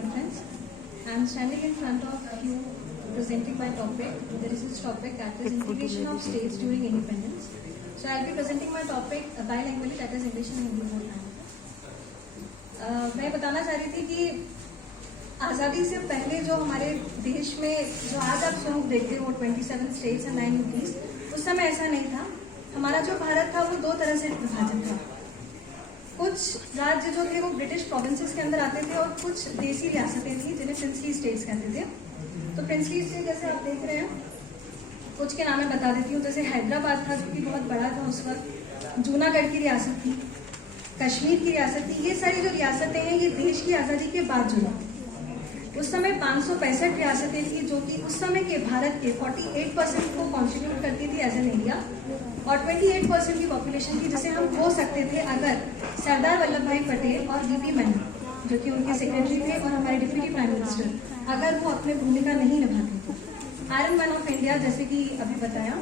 dear friends. I am standing in front of you presenting my topic. There is this topic that is integration of states during independence. So I will be presenting my topic bilingually, that is English and Hindi both languages. मैं बताना चाह रही थी कि आज़ादी से पहले जो हमारे देश में जो आज आप स्वरूप देखते हो 27 स्टेट्स एंड 9 यूटीज, उस समय ऐसा नहीं था. हमारा जो भारत था वो दो तरह से विभाजित था. कुछ राज्य जो थे वो ब्रिटिश प्रोविंसेस के अंदर आते थे और कुछ देसी रियासतें थी जिन्हें प्रिंसली स्टेट्स कहते थे. तो प्रिंसली स्टेट जैसे आप देख रहे हैं, कुछ के नाम मैं बता देती हूँ. जैसे हैदराबाद था जो कि बहुत बड़ा था उस वक्त, जूनागढ़ की रियासत थी, कश्मीर की रियासत थी. ये सारी जो रियासतें हैं ये देश की आज़ादी के बाद जुड़ी. उस समय 565 रियासतें थी जो कि उस समय के भारत के 48% को कॉन्स्टिट्यूट करती थी एज एन इंडिया, और 28% की पॉपुलेशन थी जिसे हम हो सकते थे अगर सरदार वल्लभ भाई पटेल और वीपी मेनन, जो कि उनके सेक्रेटरी थे और हमारे डिप्टी प्राइम मिनिस्टर, अगर वो अपनी भूमिका नहीं निभाते थे. आयरन मैन ऑफ इंडिया, जैसे कि अभी बताया,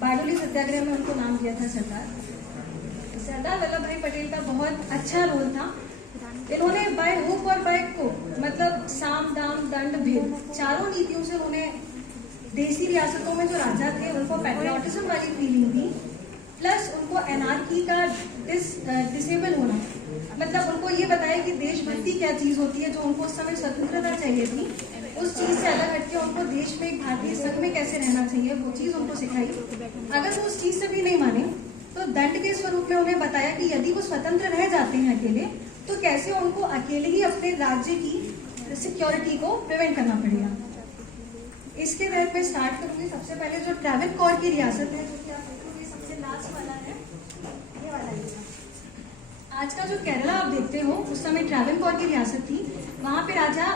बारडोली सत्याग्रह में उनको नाम दिया था सरदार वल्लभ भाई पटेल का बहुत अच्छा रोल था. इन्होंने बाय हुक और बाय क्रुक, मतलब साम दाम दंड भेद, चारों नीतियों से उन्होंने देसी रियासतों में जो राजा थे उनको पैट्रियोटिज्म वाली फीलिंग दी, प्लस उनको एनार्की का डिसेबल होना, मतलब उनको ये बताया कि देशभक्ति क्या चीज होती है. जो उनको उस समय स्वतंत्रता चाहिए थी, उस चीज से अलग हटके उनको देश में एक भारतीय संघ में कैसे रहना चाहिए वो चीज उनको सिखाई. अगर वो उस चीज से भी नहीं माने तो दंड के स्वरूप में उन्हें बताया कि यदि वो स्वतंत्र रह जाते हैं अकेले, तो कैसे उनको अकेले ही अपने राज्य की सिक्योरिटी को प्रिवेंट करना पड़ेगा. इसके तहत मैं स्टार्ट करूंगी. सबसे पहले जो ट्रैवनकोर की रियासत है, जो कि आप देखोगे सबसे लास्ट वाला है, ये वाला एरिया. आज का जो केरला आप देखते हो, उस समय ट्रैवनकोर की रियासत थी. वहां पे राजा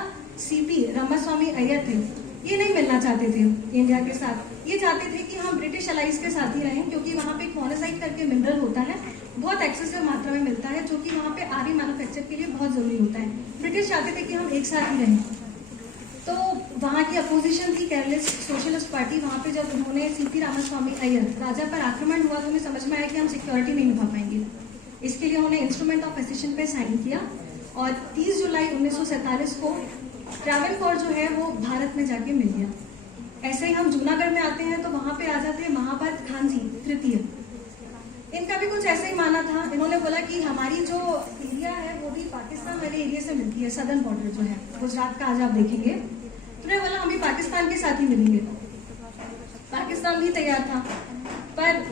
सीपी रामास्वामी अय्यर थे. ये नहीं मिलना चाहते थे इंडिया के साथ. ये चाहते थे कि हम ब्रिटिश अलाइज के साथ ही रहें, क्योंकि वहाँ पे मोनासाइट करके मिनरल होता है, बहुत एक्सेसिव मात्रा में मिलता है, जो कि वहाँ पे आरी मैन्युफैक्चर के लिए बहुत जरूरी होता है. ब्रिटिश चाहते थे कि हम एक साथ ही रहें. तो वहाँ की अपोजिशन थी केरलिस्ट सोशलिस्ट पार्टी. वहाँ पे जब उन्होंने सीपी रामास्वामी अय्यर राजा पर आक्रमण हुआ तो उन्हें समझ में आया कि हम सिक्योरिटी नहीं निभा पाएंगे. इसके लिए उन्होंने इंस्ट्रूमेंट ऑफ एसेशन पे साइन किया और 30 जुलाई 1947 को ट्रैवनकोर जो है वो भारत में जाके मिल गया. ऐसे ही हम जूनागढ़ में आते हैं तो वहाँ पे आ जाते हैं महापत खानजी तृतीय. इनका भी कुछ ऐसे ही माना था. इन्होंने बोला कि हमारी जो एरिया है वो भी पाकिस्तान वाले एरिया से मिलती है. सदर्न बॉर्डर जो है गुजरात का आज आप देखेंगे, तो उन्होंने बोला हम भी पाकिस्तान के साथ ही मिलेंगे. पाकिस्तान भी तैयार था, पर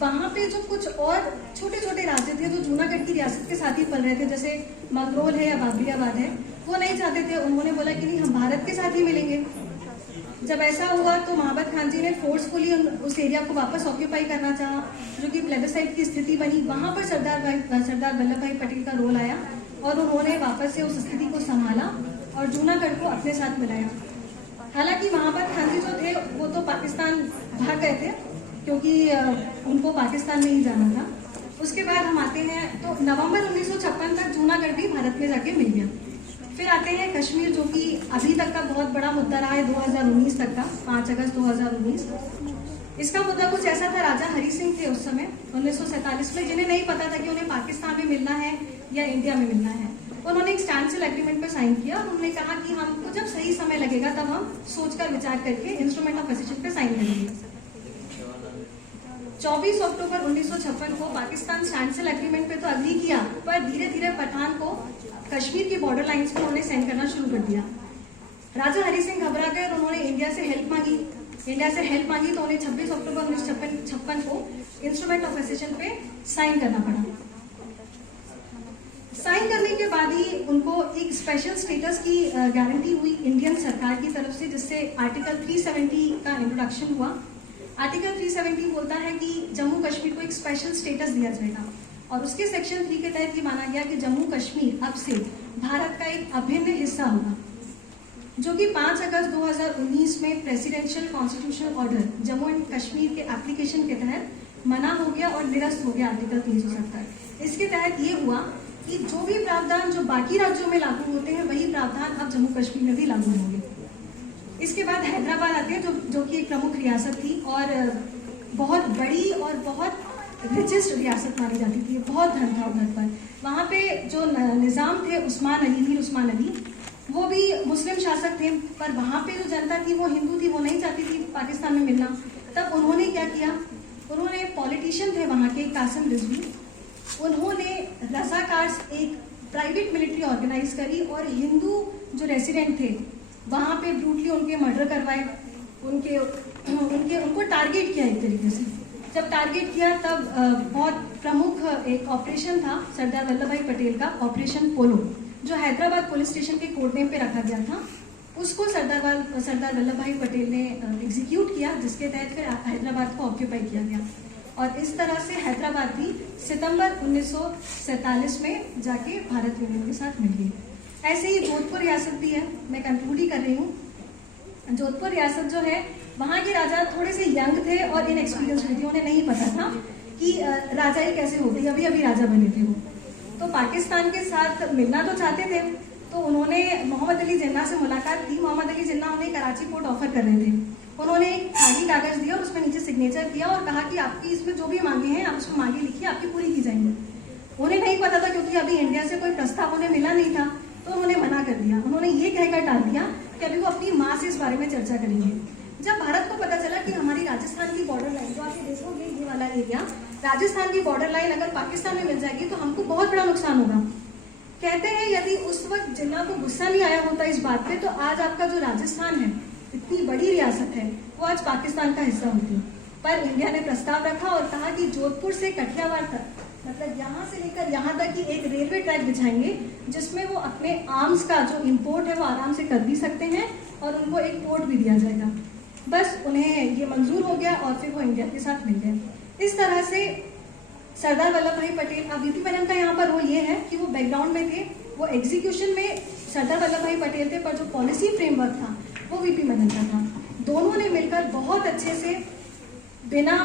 वहाँ पे जो कुछ और छोटे छोटे राज्य थे जो जूनागढ़ की रियासत के साथ ही पल रहे थे, जैसे मगरोल है या बाबरियाबाद है, वो नहीं चाहते थे. उन्होंने बोला कि नहीं, हम भारत के साथ ही मिलेंगे. जब ऐसा हुआ तो महाबत खान जी ने फोर्सफुली उस एरिया को वापस ऑक्यूपाई करना चाहा, जो कि प्लेबिसाइट की स्थिति बनी. वहां पर सरदार वल्लभ भाई पटेल का रोल आया और उन्होंने वापस से उस स्थिति को संभाला और जूनागढ़ को अपने साथ मिलाया. हालांकि महाबत खान जी जो थे वो तो पाकिस्तान भाग गए थे, क्योंकि उनको पाकिस्तान में ही जाना था. उसके बाद हम आते हैं तो नवंबर 1956 तक जूनागढ़ भी भारत में जाके मिल गया. फिर आते हैं कश्मीर, जो कि अभी तक का बहुत बड़ा मुद्दा रहा है, 2019 तक का, 5 अगस्त 2019. इसका मुद्दा कुछ ऐसा था, राजा हरि सिंह थे उस समय 1947 में, जिन्हें नहीं पता था कि उन्हें पाकिस्तान में मिलना है या इंडिया में मिलना है. उन्होंने एक स्टैंडस्टिल एग्रीमेंट पर साइन किया और उन्होंने कहा कि हमको जब सही समय लगेगा तब हम सोचकर विचार करके इंस्ट्रूमेंट ऑफ एसेशन पे साइन करेंगे. 24 अक्टूबर 1956 को पाकिस्तान स्टैंडस्टिल एग्रीमेंट पे तो अग्री किया, पर धीरे धीरे पठान को कश्मीर की बॉर्डर लाइंस पर उन्होंने सेंड करना शुरू कर दिया. राजा हरि सिंह घबरा गए और उन्होंने इंडिया से हेल्प मांगी. तो उन्हें 26 अक्टूबर 1956 को इंस्ट्रूमेंट ऑफ एसेशन पे साइन करना पड़ा. साइन करने के बाद ही उनको एक स्पेशल स्टेटस की गारंटी हुई इंडियन सरकार की तरफ से, जिससे आर्टिकल 370 का इंट्रोडक्शन हुआ. आर्टिकल 370 बोलता है कि जम्मू कश्मीर को एक स्पेशल स्टेटस दिया जाएगा, और उसके सेक्शन 3 के तहत ये माना गया कि जम्मू कश्मीर अब से भारत का एक अभिन्न हिस्सा होगा, जो कि 5 अगस्त 2019 में presidential constitutional order Jammu and Kashmir के एप्लीकेशन के तहत मना हो गया और निरस्त हो गया आर्टिकल 370. इसके तहत ये हुआ कि जो भी प्रावधान जो बाकी राज्यों में लागू होते हैं वही प्रावधान अब जम्मू कश्मीर में भी लागू होंगे. इसके बाद हैदराबाद आते हैं जो कि एक प्रमुख रियासत थी और बहुत बड़ी और बहुत रिचेस्ट रियासत मानी जाती थी. बहुत धन था उधर पर. वहाँ पे जो निज़ाम थे मीर उस्मान अली, वो भी मुस्लिम शासक थे, पर वहाँ पे जो जनता थी वो हिंदू थी, वो नहीं चाहती थी पाकिस्तान में मिलना। तब उन्होंने क्या किया, उन्होंने पॉलिटिशियन थे वहाँ के कासिम रिजवी, उन्होंने रजाकार्स एक प्राइवेट मिलिट्री ऑर्गेनाइज करी और हिंदू जो रेसिडेंट थे वहाँ पे ब्रूटली उनके मर्डर करवाए, उनको टारगेट किया एक तरीके से। जब टारगेट किया तब बहुत प्रमुख एक ऑपरेशन था सरदार वल्लभ भाई पटेल का, ऑपरेशन पोलो, जो हैदराबाद पुलिस स्टेशन के कोड नेम पे रखा गया था, उसको सरदार वल्लभ भाई पटेल ने एग्जीक्यूट किया, जिसके तहत फिर हैदराबाद को ऑक्यूपाई किया गया। और इस तरह से हैदराबाद भी सितंबर 1947 में जाके भारत यूनियन के साथ मिल गई। ऐसे ही जोधपुर रियासत भी है, मैं कंक्लूड ही कर रही हूँ। जोधपुर रियासत जो है, वहाँ के राजा थोड़े से यंग थे और इनएक्सपीरियंस भी थे, उन्हें नहीं पता था कि राजाई कैसे होती, अभी अभी राजा बने थे वो। तो पाकिस्तान के साथ मिलना तो चाहते थे, तो उन्होंने मोहम्मद अली जिन्ना से मुलाकात की। मोहम्मद अली जिन्ना उन्हें कराची पोर्ट ऑफर कर रहे थे। उन्होंने एक खाली कागज दिया और उसमें नीचे सिग्नेचर किया और कहा कि आपकी इसमें जो भी मांगे हैं आप उसमें मांगे लिखिए, आपकी पूरी की जाएंगी। उन्हें नहीं पता था, क्योंकि अभी इंडिया से कोई प्रस्ताव उन्हें मिला नहीं था, तो उन्होंने मना कर दिया। उन्होंने ये कहकर टाल दिया कि अभी वो अपनी माँ से इस बारे में चर्चा करेंगे। जब भारत को पता चला कि हमारी राजस्थान की बॉर्डर लाइन, जो आप ये देखोगे ये वाला एरिया, राजस्थान की बॉर्डर लाइन अगर पाकिस्तान में मिल जाएगी तो हमको बहुत बड़ा नुकसान होगा। कहते हैं यदि उस वक्त जिन्ना को गुस्सा नहीं आया होता इस बात पे, तो आज आपका जो राजस्थान है, इतनी बड़ी रियासत है, वो आज पाकिस्तान का हिस्सा होती। पर इंडिया ने प्रस्ताव रखा और कहा कि जोधपुर से कठियावाड़ तक, मतलब यहाँ से लेकर यहाँ तक की एक रेलवे ट्रैक बिछाएंगे, जिसमें वो अपने आर्म्स का जो इम्पोर्ट है वो आराम से कर भी सकते हैं और उनको एक पोर्ट भी दिया जाएगा। बस उन्हें ये मंजूर हो गया और फिर वो इंडिया के साथ मिल गए। इस तरह से सरदार वल्लभ भाई पटेल, अब वीपी मेनन का यहाँ पर रोल ये है कि वो बैकग्राउंड में थे, वो एग्जीक्यूशन में सरदार वल्लभ भाई पटेल थे, पर जो पॉलिसी फ्रेमवर्क था वो वीपी मेनन का था। दोनों ने मिलकर बहुत अच्छे से, बिना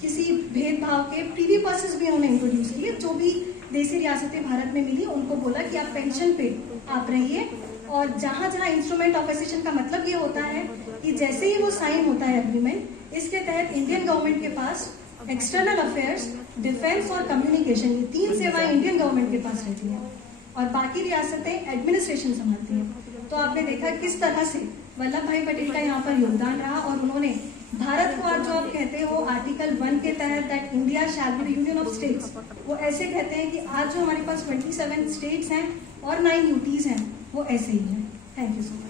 किसी भेदभाव के, प्रीवी पासेस भी उन्होंने इंट्रोड्यूस किए। जो भी देसी रियासतें भारत में मिली उनको बोला कि आप पेंशन पे आप रहिए, और जहाँ जहाँ इंस्ट्रूमेंट ऑफ एसेशन का मतलब ये होता है कि जैसे ही वो साइन होता है एग्रीमेंट, इसके तहत इंडियन गवर्नमेंट के पास एक्सटर्नल अफेयर्स, डिफेंस और कम्युनिकेशन, ये 3 सेवाएं इंडियन गवर्नमेंट के पास रहती हैं और बाकी रियासतें एडमिनिस्ट्रेशन संभालती हैं। तो आपने देखा किस तरह से वल्लभ भाई पटेल का यहाँ पर योगदान रहा, और उन्होंने भारत को आज जो आप कहते हो आर्टिकल 1 के तहत that India shall be the union of states, वो ऐसे कहते हैं कि आज जो हमारे पास 27 स्टेट्स हैं और 9 यूटीज हैं, वो ऐसे ही हैं। Thank you so much.